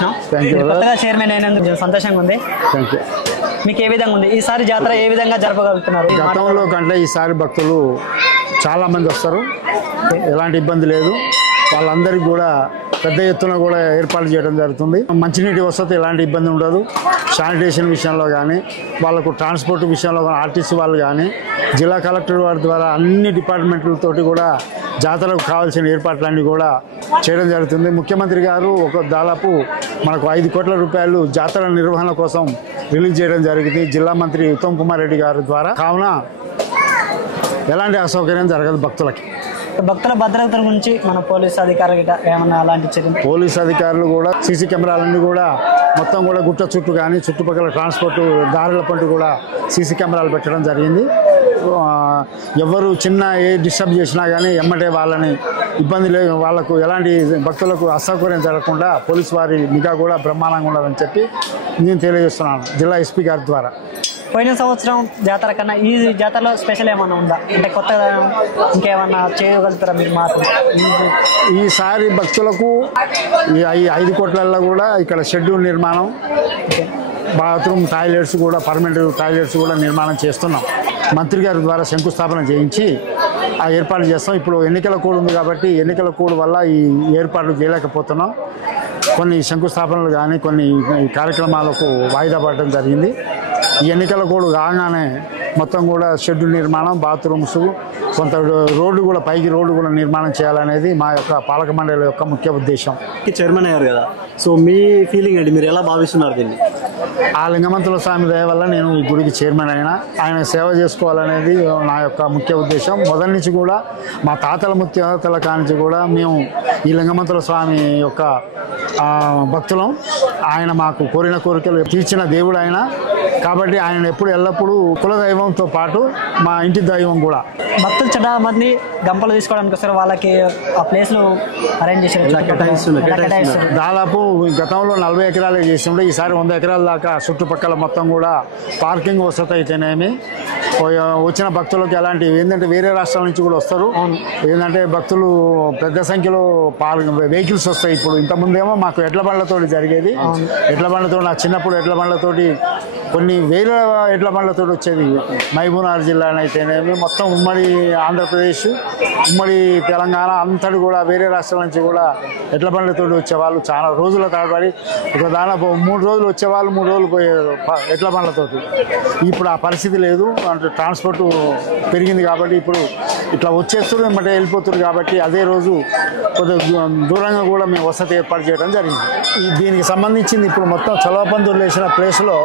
వచ్చినాం. కొత్తగా చైర్మన్ అయినందుకు సంతోషంగా ఉంది. మీకు ఏ విధంగా ఉంది ఈసారి జాతర, ఏ విధంగా జరపగలుగుతున్నారు? గతంలో కంటే ఈసారి భక్తులు చాలా మంది వస్తారు, ఎలాంటి ఇబ్బంది లేదు. వాళ్ళందరికీ కూడా పెద్ద ఎత్తున కూడా ఏర్పాటు చేయడం జరుగుతుంది. మంచినీటి వసతి ఎలాంటి ఇబ్బంది ఉండదు. శానిటేషన్ విషయంలో కానీ, వాళ్ళకు ట్రాన్స్పోర్ట్ విషయంలో కానీ, ఆర్టీసీ వాళ్ళు కానీ, జిల్లా కలెక్టర్ వారి ద్వారా అన్ని డిపార్ట్మెంట్లతోటి కూడా జాతరకు కావాల్సిన ఏర్పాట్లన్నీ కూడా చేయడం జరుగుతుంది. ముఖ్యమంత్రి గారు దాదాపు మనకు 5 కోట్ల రూపాయలు జాతర నిర్వహణ కోసం రిలీజ్ చేయడం జరిగింది జిల్లా మంత్రి ఉత్తమ్ కుమార్ రెడ్డి గారి ద్వారా. కావున ఎలాంటి అసౌకర్యం జరగదు భక్తులకి. భక్తుల భద్రత గురించి మన పోలీసు అధికారులు ఏమన్నా అలాంటి చర్యలు? పోలీసు అధికారులు కూడా సీసీ కెమెరాలన్నీ కూడా మొత్తం కూడా గుట్ట చుట్టూ కానీ చుట్టుపక్కల ట్రాన్స్పోర్ట్ దారుల పంట కూడా సీసీ కెమెరాలు పెట్టడం జరిగింది. ఎవరు చిన్న డిస్టర్బ్ చేసినా కానీ ఎమ్మటే వాళ్ళని ఇబ్బంది లేదు, వాళ్ళకు ఎలాంటి భక్తులకు అసౌకర్యం జరగకుండా పోలీసు వారి నిఘా కూడా బ్రహ్మాండంగా ఉండాలని చెప్పి నేను తెలియజేస్తున్నాను జిల్లా ఎస్పీ గారి ద్వారా. పోయిన సంవత్సరం జాతర కన్నా ఈ జాతరలో స్పెషల్ ఏమన్నా ఉందా? అంటే కొత్తగా ఇంకేమన్నా చేయగలుగుతారా మీరు? మాత్రం ఈసారి భక్తులకు ఈ 5 కోట్లలో కూడా ఇక్కడ షెడ్యూల్ నిర్మాణం, బాత్రూమ్ టాయిలెట్స్ కూడా పర్మనెంట్ టాయిలెట్స్ కూడా నిర్మాణం చేస్తున్నాం. మంత్రి గారి ద్వారా శంకుస్థాపన చేయించి ఆ ఏర్పాట్లు చేస్తాం. ఇప్పుడు ఎన్నికల కోడ్ ఉంది కాబట్టి ఎన్నికల కోడ్ వల్ల ఈ ఏర్పాట్లు చేయలేకపోతున్నాం. కొన్ని శంకుస్థాపనలు కానీ కొన్ని కార్యక్రమాలకు వాయిదా పడడం జరిగింది. ఈ ఎన్నికల కోడ్ కాగానే మొత్తం కూడా షెడ్యూల్ నిర్మాణం, బాత్రూమ్స్, కొంత రోడ్డు కూడా పైకి రోడ్డు కూడా నిర్మాణం చేయాలనేది మా యొక్క పాలక మండలి యొక్క ముఖ్య ఉద్దేశం. చైర్మన్ అయ్యారు కదా, సో మీ ఫీలింగ్ ఏంటి? మీరు ఎలా భావిస్తున్నారు దీన్ని? ఆ లింగమంతుల స్వామి దయ వల్ల నేను ఈ గుడికి చైర్మన్ అయినా, ఆయన సేవ చేసుకోవాలనేది నా యొక్క ముఖ్య ఉద్దేశం. మొదటి నుంచి కూడా మా తాతల ముత్తాతల కానించి కూడా మేము ఈ లింగమంతుల స్వామి యొక్క భక్తులం. ఆయన మాకు కోరిన కోరికలు తీర్చిన దేవుడు ఆయన కాబట్టి ఆయన ఎప్పుడు ఎల్లప్పుడూ కులదైవంతో పాటు మా ఇంటి దైవం కూడా. భక్తులు చాలా మంది గంపలు తీసుకోవడానికి వస్తారు, వాళ్ళకి ఆ ప్లేస్లు అరేంజ్ చేశారు. దాదాపు గతంలో 40 ఎకరాలే చేసిండే, ఈసారి 100 ఎకరాల దాకా చుట్టుపక్కల మొత్తం కూడా పార్కింగ్ వసతి అయితేనేమి, వచ్చిన భక్తులకు ఎలాంటి ఏంటంటే వేరే రాష్ట్రాల నుంచి కూడా వస్తారు. ఏంటంటే భక్తులు పెద్ద సంఖ్యలో వెహికల్స్ వస్తాయి. ఇప్పుడు ఇంతకుముందేమో మాకు ఎడ్ల బండ్లతోటి జరిగేది. ఎడ్ల బండ్లతో నా చిన్నప్పుడు ఎడ్ల బండ్లతోటి కొన్ని వేల ఎడ్ల బండ్లతో వచ్చేది. మహబూబ్నగర్ జిల్లా అయితేనేమి మొత్తం ఉమ్మడి ఆంధ్రప్రదేశ్, ఉమ్మడి తెలంగాణ అంతటి కూడా వేరే రాష్ట్రాల నుంచి కూడా ఎడ్ల బండ్లతో వచ్చేవాళ్ళు. చాలా రోజుల తరబడి ఒక దాదాపు 3 రోజులు వచ్చేవాళ్ళు, 3 రోజులు పోయేవారు ఎడ్ల బండ్లతోటి. ఇప్పుడు ఆ పరిస్థితి లేదు. అంటే ట్రాన్స్పోర్ట్ పెరిగింది కాబట్టి ఇప్పుడు ఇట్లా వచ్చేస్తున్నారు, మళ్ళీ వెళ్ళిపోతున్నారు. కాబట్టి అదే రోజు కొద్దిగా దూరంగా కూడా మేము వసతి ఏర్పాటు చేయడం జరిగింది. దీనికి సంబంధించింది ఇప్పుడు మొత్తం చలవపందులు వేసిన ప్లేస్లో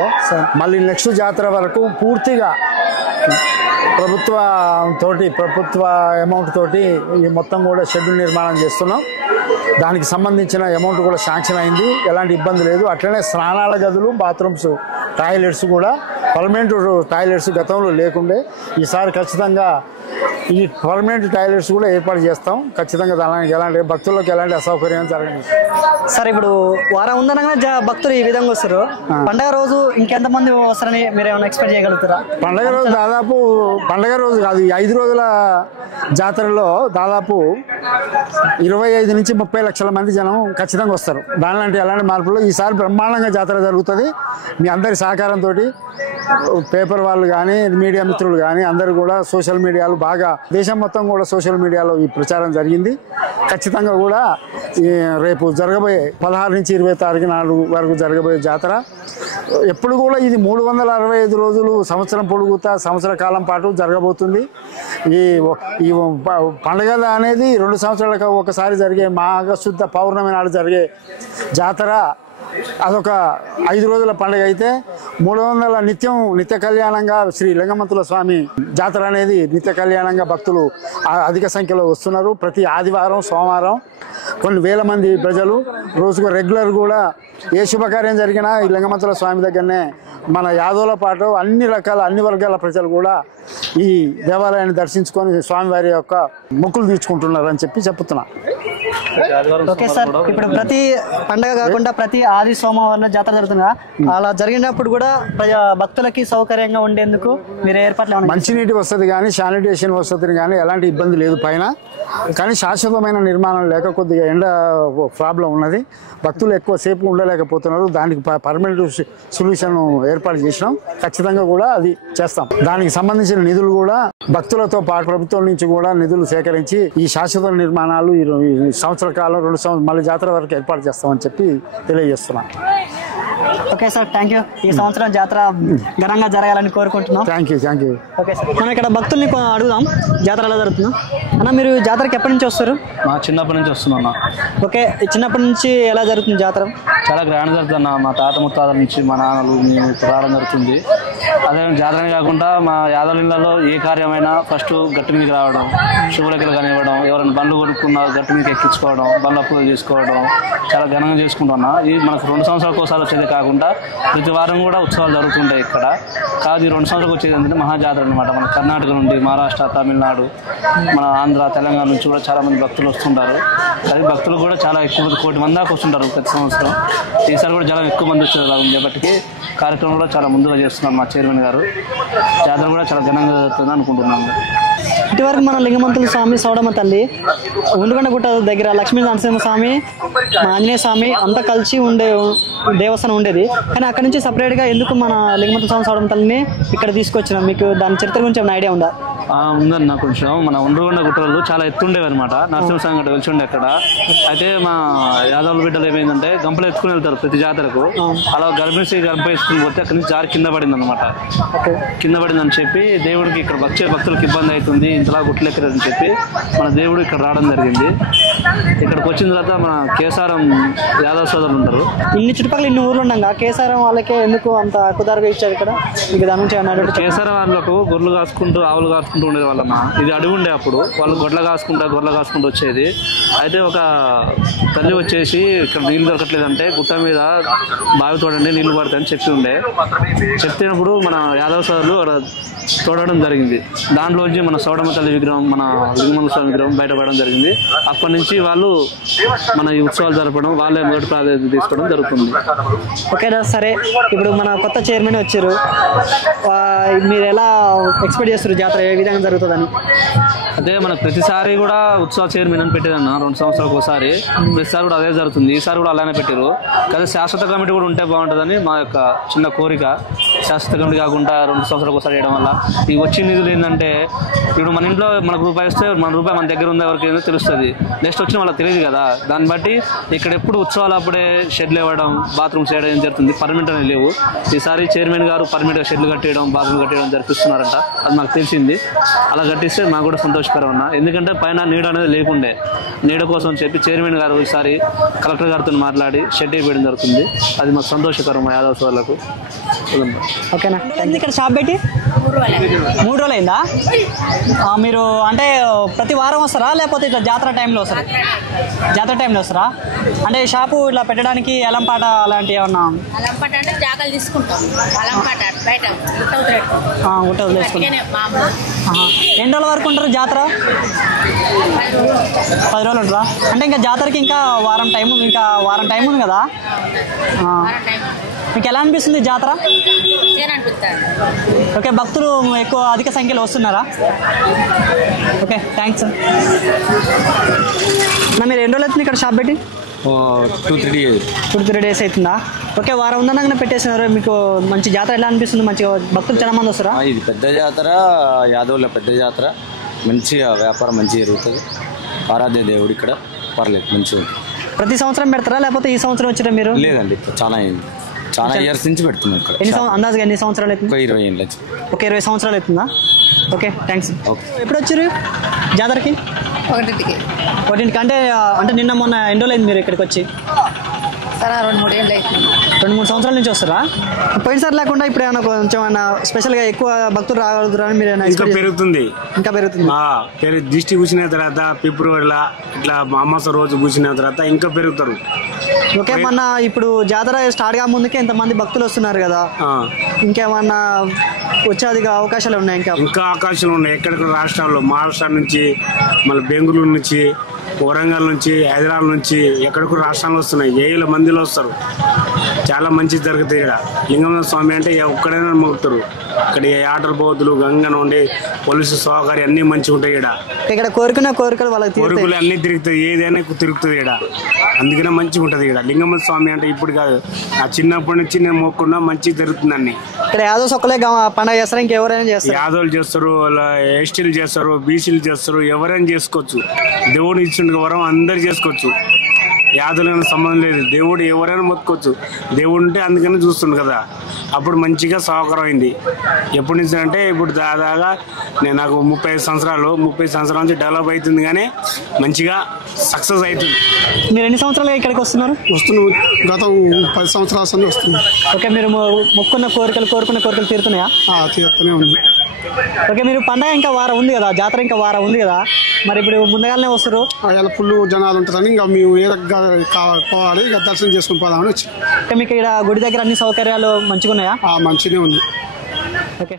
మళ్ళీ నెక్స్ట్ జాతర వరకు పూర్తిగా ప్రభుత్వ అమౌంట్ తోటి ఈ మొత్తం కూడా షెడ్యూల్ నిర్మాణం చేస్తున్నాం. దానికి సంబంధించిన అమౌంట్ కూడా శాంక్షన్ అయింది, ఎలాంటి ఇబ్బంది లేదు. అట్లనే స్నానాల గదులు, బాత్రూమ్స్, టాయిలెట్స్ కూడా పర్మనెంట్ టాయిలెట్స్ గతంలో లేకుండే ఈసారి ఖచ్చితంగా ఈ పర్మనెంట్ టాయిలెట్స్ కూడా ఏర్పాటు చేస్తాం. ఖచ్చితంగా దానికి ఎలాంటి భక్తులకు ఎలాంటి అసౌకర్యం జరగదు. సార్ ఇప్పుడు వారం ఉందనగా భక్తులు ఈ విధంగా వస్తారు, పండగ రోజు ఇంకెంతమంది వస్తారని మీరు ఏమైనా ఎక్స్పెక్ట్ చేయగలుగుతారా? పండగ రోజు దాదాపు పండగ రోజు కాదు, 5 రోజుల జాతరలో దాదాపు 25 నుంచి 30 లక్షల మంది జనం ఖచ్చితంగా వస్తారు. దానిలాంటి ఎలాంటి మార్పులు ఈసారి బ్రహ్మాండంగా జాతర జరుగుతుంది. మీ అందరి సహకారంతో పేపర్ వాళ్ళు కానీ, మీడియా మిత్రులు కానీ అందరూ కూడా సోషల్ మీడియాలో బాగా దేశం మొత్తం కూడా సోషల్ మీడియాలో ఈ ప్రచారం జరిగింది. ఖచ్చితంగా కూడా రేపు జరగబోయే 16 నుంచి 20 తారీఖు నాడు వరకు జరగబోయే జాతర ఎప్పుడు కూడా ఇది 365 రోజులు సంవత్సరం పొడుగుతా సంవత్సర కాలం పాటు జరగబోతుంది. ఈ పండుగ అనేది 2 సంవత్సరాలకు ఒకసారి జరిగే మాఘశుద్ధ పౌర్ణమి నాడు జరిగే జాతర. అదొక 5 రోజుల పండుగ అయితే 300 నిత్య కళ్యాణంగా శ్రీ లింగమంతుల స్వామి జాతర అనేది నిత్య కళ్యాణంగా భక్తులు అధిక సంఖ్యలో వస్తున్నారు. ప్రతి ఆదివారం, సోమవారం కొన్ని వేల మంది ప్రజలు రోజుకు రెగ్యులర్ కూడా ఏ శుభకార్యం జరిగినా ఈ లింగమంతుల స్వామి దగ్గరనే మన యాదవుల పాటు అన్ని వర్గాల ప్రజలు కూడా ఈ దేవాలయాన్ని దర్శించుకొని స్వామివారి యొక్క మొక్కులు తీర్చుకుంటున్నారు అని చెప్తున్నా. ఓకే సార్, ఇప్పుడు ప్రతి పండగ కాకుండా ప్రతి ఆది సోమవారం జాతర జరుగుతుందా? అలా జరిగినప్పుడు కూడా భక్తులకి సౌకర్యంగా ఉండేందుకు మీరు ఏర్పాట్లు మంచినీటి వసతి కానీ, శానిటేషన్ వసతిని కానీ ఎలాంటి ఇబ్బంది లేదు పైన. కానీ శాశ్వతమైన నిర్మాణం లేక కొద్దిగా ఎండ ప్రాబ్లం ఉన్నది. భక్తులు ఎక్కువ సేపు ఉండలేకపోతున్నారు. దానికి పర్మనెంట్ సొల్యూషన్ ఏర్పాటు చేసినాం. ఖచ్చితంగా కూడా అది చేస్తాం. దానికి సంబంధించిన నిధులు కూడా భక్తులతో పాటు ప్రభుత్వం నుంచి కూడా నిధులు సేకరించి ఈ శాశ్వత నిర్మాణాలు ఈ సంవత్సర కాలం 2 సంవత్సరాలు మళ్ళీ జాతర వరకు ఏర్పాటు చేస్తామని చెప్పి తెలియజేస్తున్నాం. Okay sir, thank you. ఈ సంవత్సరం జాతర ఘనంగా జరగాలని కోరుకుంటున్నాం. Thank you. ఓకే సార్, మనం ఇక్కడ భక్తుల్ని అడుగుదాం జాతర ఎలా జరుగుతుందా. అన్న, మీరు జాతరకి ఎప్పటి నుంచి వస్తారు? మా చిన్నప్పటి నుంచి వస్తున్నా. ఓకే, చిన్నప్పటి నుంచి ఎలా జరుగుతుంది జాతర? చాలా గ్రాండ్ జరుగుతుంది అన్న. మా తాత ముత్తాతల నుంచి మా నాన్నలు మేము రావడం జరుగుతుంది. అదే జాతరనే కాకుండా మా యాదవులలో ఏ కార్యమైనా ఫస్ట్ గట్టు మీదకి రావడం, శుభ్రకలు కానివ్వడం, ఎవరైనా బండ్లు కొనుక్కున్నా గట్టు మీదకి ఎక్కించుకోవడం, బండ్ల పూజలు చేసుకోవడం చాలా ఘనంగా చేసుకుంటున్నా. ఇది మనకు 2 సంవత్సరాలకు ఒకసారి వచ్చేది కాకుండా ప్రతి వారం కూడా ఉత్సవాలు జరుగుతుంటాయి ఇక్కడ. కాదు, ఈ 2 సంవత్సరాలకు వచ్చేది అంటే మహాజాతర అనమాట. మన కర్ణాటక నుండి, మహారాష్ట్ర, తమిళనాడు, మన ఆంధ్ర, తెలంగాణ నుంచి కూడా చాలా మంది భక్తులు వస్తుంటారు. అది భక్తులు కూడా చాలా ఎక్కువ 1 కోటి మంది దాకా వస్తుంటారు ప్రతి సంవత్సరం. ఈసారి కూడా చాలా ఎక్కువ మంది వచ్చేలా ఉంది కాబట్టి కార్యక్రమం కూడా చాలా ముందుగా చేస్తున్నారు మా చైర్మన్ గారు. జాతర కూడా చాలా ఘనంగా జరుగుతుంది అనుకుంటున్నాను. ఇటువరకు మన లింగమంతుల స్వామి, సౌడమ్మ తల్లి, ఉండుగొండ గుట్ట దగ్గర లక్ష్మీ నరసింహ స్వామి, ఆంజనేయ స్వామి అంతా కలిసి ఉండే దేవస్థానం ఉండేది. కానీ అక్కడ నుంచి సపరేట్గా ఎందుకు మన లింగమంతుల స్వామి, సౌడమ్మ తల్లిని ఇక్కడ తీసుకొచ్చినాం? మీకు దాని చరిత్ర గురించి ఏమైనా ఐడియా ఉందా? ఉందన్న కొంచెం. మన ఉండ్రగొండ గుట్టలు చాలా ఎత్తుండేవి అనమాట. నరసింహస్వామి గట్ట వెలిచి ఉండే అక్కడ. అయితే మా యాదవుల బిడ్డలు ఏమైందంటే గంపలు ఎత్తుకుని వెళ్తారు ప్రతి జాతరకు. అలా గర్భ వేసుకుని పోతే అక్కడి నుంచి జారి కింద పడింది అనమాట. కింద పడిందని చెప్పి దేవుడికి ఇక్కడ వచ్చే భక్తులకు ఇబ్బంది అవుతుంది, ఇంతలా గుట్లు ఎక్కరని చెప్పి మన దేవుడు ఇక్కడ రావడం జరిగింది. ఇక్కడికి వచ్చిన తర్వాత మన కేసారం యాదవ సోదరులు ఉంటారు. చుట్టుపక్కల ఇన్ని ఊర్లు ఉండగా కేసారం వాళ్ళకే ఎందుకు అంత కుదారుగా ఇచ్చారు ఇక్కడ? మీకు దాని నుంచి కేసారం వాళ్ళకు గొర్రెలు కాసుకుంటూ, ఆవులు కాసుకుంటూ ఉండేది వాళ్ళన్న. ఇది అడుగు ఉండే అప్పుడు వాళ్ళు గొర్రెలు కాసుకుంటూ వచ్చేది. అయితే ఒక తల్లి వచ్చేసి ఇక్కడ నీళ్లు దొరకట్లేదంటే గుట్ట మీద బావి తోడండి నీళ్లు పడతాయని చెప్పి ఉండే. చెప్పినప్పుడు మన యాదవ సోదరులు తోడడం జరిగింది. దాంట్లోంచి మన సౌడమ్మ తల్లి విగ్రహం, మన లింగమంతుల స్వామి విగ్రహం బయటపడడం జరిగింది. అప్పటి నుంచి వాళ్ళు మన ఈ ఉత్సవాలు జరపడం, వాళ్ళే మొదటి ప్రాధాన్యత తీసుకోవడం జరుగుతుంది. ఓకే సరే, ఇప్పుడు మన కొత్త చైర్మన్ వచ్చారు, మీరు ఎలా ఎక్స్పెక్ట్ చేస్తారు జాతర ఏ విధంగా జరుగుతుందని? అదే మనకు ప్రతిసారి కూడా ఉత్సవ చైర్మన్ అని పెట్టేదన్న 2 సంవత్సరాలకు ఒకసారి. ప్రతిసారి కూడా అదే జరుగుతుంది. ఈసారి కూడా అలానే పెట్టారు. కానీ శాశ్వత కమిటీ కూడా ఉంటే బాగుంటుందని మా యొక్క చిన్న కోరిక. శాశ్వత కమిటీ కాకుండా 2 సంవత్సరాలకు ఒకసారి చేయడం వల్ల ఈ వచ్చే నిధులు ఏంటంటే, ఇప్పుడు మన ఇంట్లో మనకు రూపాయి వస్తే మన రూపాయి మన దగ్గర ఉందో ఎవరికి ఏదో తెలుస్తుంది. నెక్స్ట్ వచ్చిన వాళ్ళకి తెలియదు కదా. దాన్ని బట్టి ఇక్కడ ఎప్పుడు ఉత్సవాలు అప్పుడే షెడ్లు ఇవ్వడం, బాత్రూమ్స్ వేయడం ఏం జరుగుతుంది. పర్మనెంట్ అని లేవు. ఈసారి చైర్మన్ గారు పర్మనెంట్గా షెడ్లు కట్టేయడం, బాత్రూమ్ కట్టేయడం జరిపిస్తున్నారంట. అది మాకు తెలిసింది. అలా కట్టిస్తే మాకు కూడా సంతోషకరం అన్న. ఎందుకంటే పైన నీడ అనేది లేకుండే, నీడ కోసం చెప్పి చైర్మన్ గారు ఈసారి కలెక్టర్ గారితో మాట్లాడి షెడ్ వేయడం జరుగుతుంది. అది మాకు సంతోషకరం మా యాదవ సోదరులకు. ఓకేనా, ఇక్కడ షాప్ పెట్టి 3 రోజులు అయిందా? మీరు అంటే ప్రతి వారం వస్తారా లేకపోతే ఇట్లా జాతర టైంలో వస్తారా? జాతర టైంలో వస్తారా? అంటే షాపు ఇట్లా పెట్టడానికి ఎలంపాట అలాంటివి ఏమన్నా? గుట్ట వదిలేసుకుంటాం. ఎన్ని రోజుల వరకు ఉంటారు జాతర? 10 రోజులు ఉంటారా? అంటే ఇంకా జాతరకి ఇంకా వారం టైం ఉంది కదా. మీకు ఎలా అనిపిస్తుంది జాతర? ఓకే, భక్తులు ఎక్కువ అధిక సంఖ్యలో వస్తున్నారా? Okay, thanks. మీరు ఎన్ని రోజులు అవుతుంది ఇక్కడ షాప్ పెట్టి? 2-3 డేస్ అవుతుందా? ఓకే, వారం ఉందనగానే పెట్టేసినారు. మీకు మంచి జాతర ఎలా అనిపిస్తుంది? మంచిగా భక్తులు చాలా మంది వస్తారా? ఇది పెద్ద జాతర, యాదవుల పెద్ద జాతర. మంచిగా వ్యాపారం మంచిగా జరుగుతుంది. ఆరాధ్య దేవుడు ఇక్కడ పర్లేదు, మంచిగా ఉంటుంది. ప్రతి సంవత్సరం పెడతారా లేకపోతే ఈ సంవత్సరం వచ్చారా మీరు? లేదండి, చాలా ఇయర్స్ నుంచి పెడుతున్నాం ఇక్కడ. అందాజుగా ఎన్ని సంవత్సరాలు అవుతుంది? 20 ఏళ్ళు. ఓకే, 20 సంవత్సరాలు అవుతుందా? Okay, thanks. ఎప్పుడు వచ్చారు జాతరకి? 1 అంటే నిన్న మొన్న ఎన్ని రోజులు అయింది మీరు ఇక్కడికి వచ్చి? 2-3 సంవత్సరాల నుంచి వస్తారా? పోయినసారి లేకుండా ఇప్పుడు ఏమైనా కొంచెం స్పెషల్గా ఎక్కువ భక్తులు రాగలుగుతారని మీరు పెరుగుతుంది. ఇంకా పెరుగుతుంది. దిష్టి కూర్చున్న తర్వాత ఫిబ్రవరిలో ఇట్లా అమాస రోజు కూర్చున్న తర్వాత ఇంకా పెరుగుతారు. ఓకే, మొన్న ఇప్పుడు జాతర స్టార్ట్ గా ముందుకే ఇంతమంది భక్తులు వస్తున్నారు కదా, ఇంకేమన్నా వచ్చేది అవకాశాలు ఉన్నాయి? ఇంకా అవకాశాలు ఉన్నాయి. ఎక్కడెక్కడ రాష్ట్రాల్లో, మహారాష్ట్ర నుంచి, మళ్ళీ బెంగళూరు నుంచి, వరంగల్ నుంచి, హైదరాబాద్ నుంచి ఎక్కడికి రాష్ట్రాలు వస్తున్నాయి. 1000 మందిలో వస్తారు. చాలా మంచి జరుగుతాయి ఇక్కడ. లింగమంతుల స్వామి అంటే ఒక్కడైనా మొక్కుతారు. ఇక్కడ ఆటలు పోతులు, గంగ నుండి పోలీసు సౌకర్యం అన్ని మంచిగా ఉంటాయి. ఇక్కడ కోరుకున్న కోరికలు వాళ్ళకి కోరికలు అన్ని తిరుగుతాయి. ఏదైనా తిరుగుతుంది ఇక్కడ. అందుకనే మంచిగా ఉంటుంది ఇక్కడ లింగమ్మ స్వామి అంటే ఇప్పుడు కాదు, ఆ చిన్నప్పటి నుంచి నేను మొక్కున్నా మంచిగా జరుగుతుందండి. ఇక్కడ యాదవ్స్ ఒక్కలే పండగ చేస్తారు, ఇంకెవరైనా చేస్తారు? యాదవులు చేస్తారు, ఎస్టీలు చేస్తారు, బీసీలు చేస్తారు, ఎవరైనా చేసుకోవచ్చు. దేవుడు ఇచ్చిన వరం అందరు చేసుకోవచ్చు, యాదవులైన సంబంధం లేదు. దేవుడు ఎవరైనా మొత్తుకోవచ్చు, దేవుడు ఉంటే అందుకని చూస్తుండు కదా. అప్పుడు మంచిగా సహకారం అయింది. ఎప్పటి నుంచి అంటే ఇప్పుడు దాదాగా నాకు 30 సంవత్సరాలు నుంచి డెవలప్ అవుతుంది, కానీ మంచిగా సక్సెస్ అవుతుంది. మీరు ఎన్ని సంవత్సరాలుగా ఇక్కడికి వస్తున్నారు? వస్తున్నాం, గత 10 సంవత్సరాల నుండి వస్తున్నాం. ఓకే, మీరు కోరుకున్న కోరికలు తీరుతున్నాయా? తీరుతూనే ఉంది. ఓకే, మీరు పండగ ఇంకా వారం ఉంది కదా, జాతర ఇంకా వారం ఉంది కదా, మరి ఇప్పుడు ముందుగానే వస్తారు? ఇలా ఫుల్ జనాలు ఉంటారని ఇంకా మేము ఏ పోవాలి, ఇక దర్శనం చేసుకుని పోదామని వచ్చి. మీకు ఇక్కడ గుడి దగ్గర అన్ని సౌకర్యాలు మంచిగా ఉన్నాయా? మంచిగానే ఉంది. ఓకే.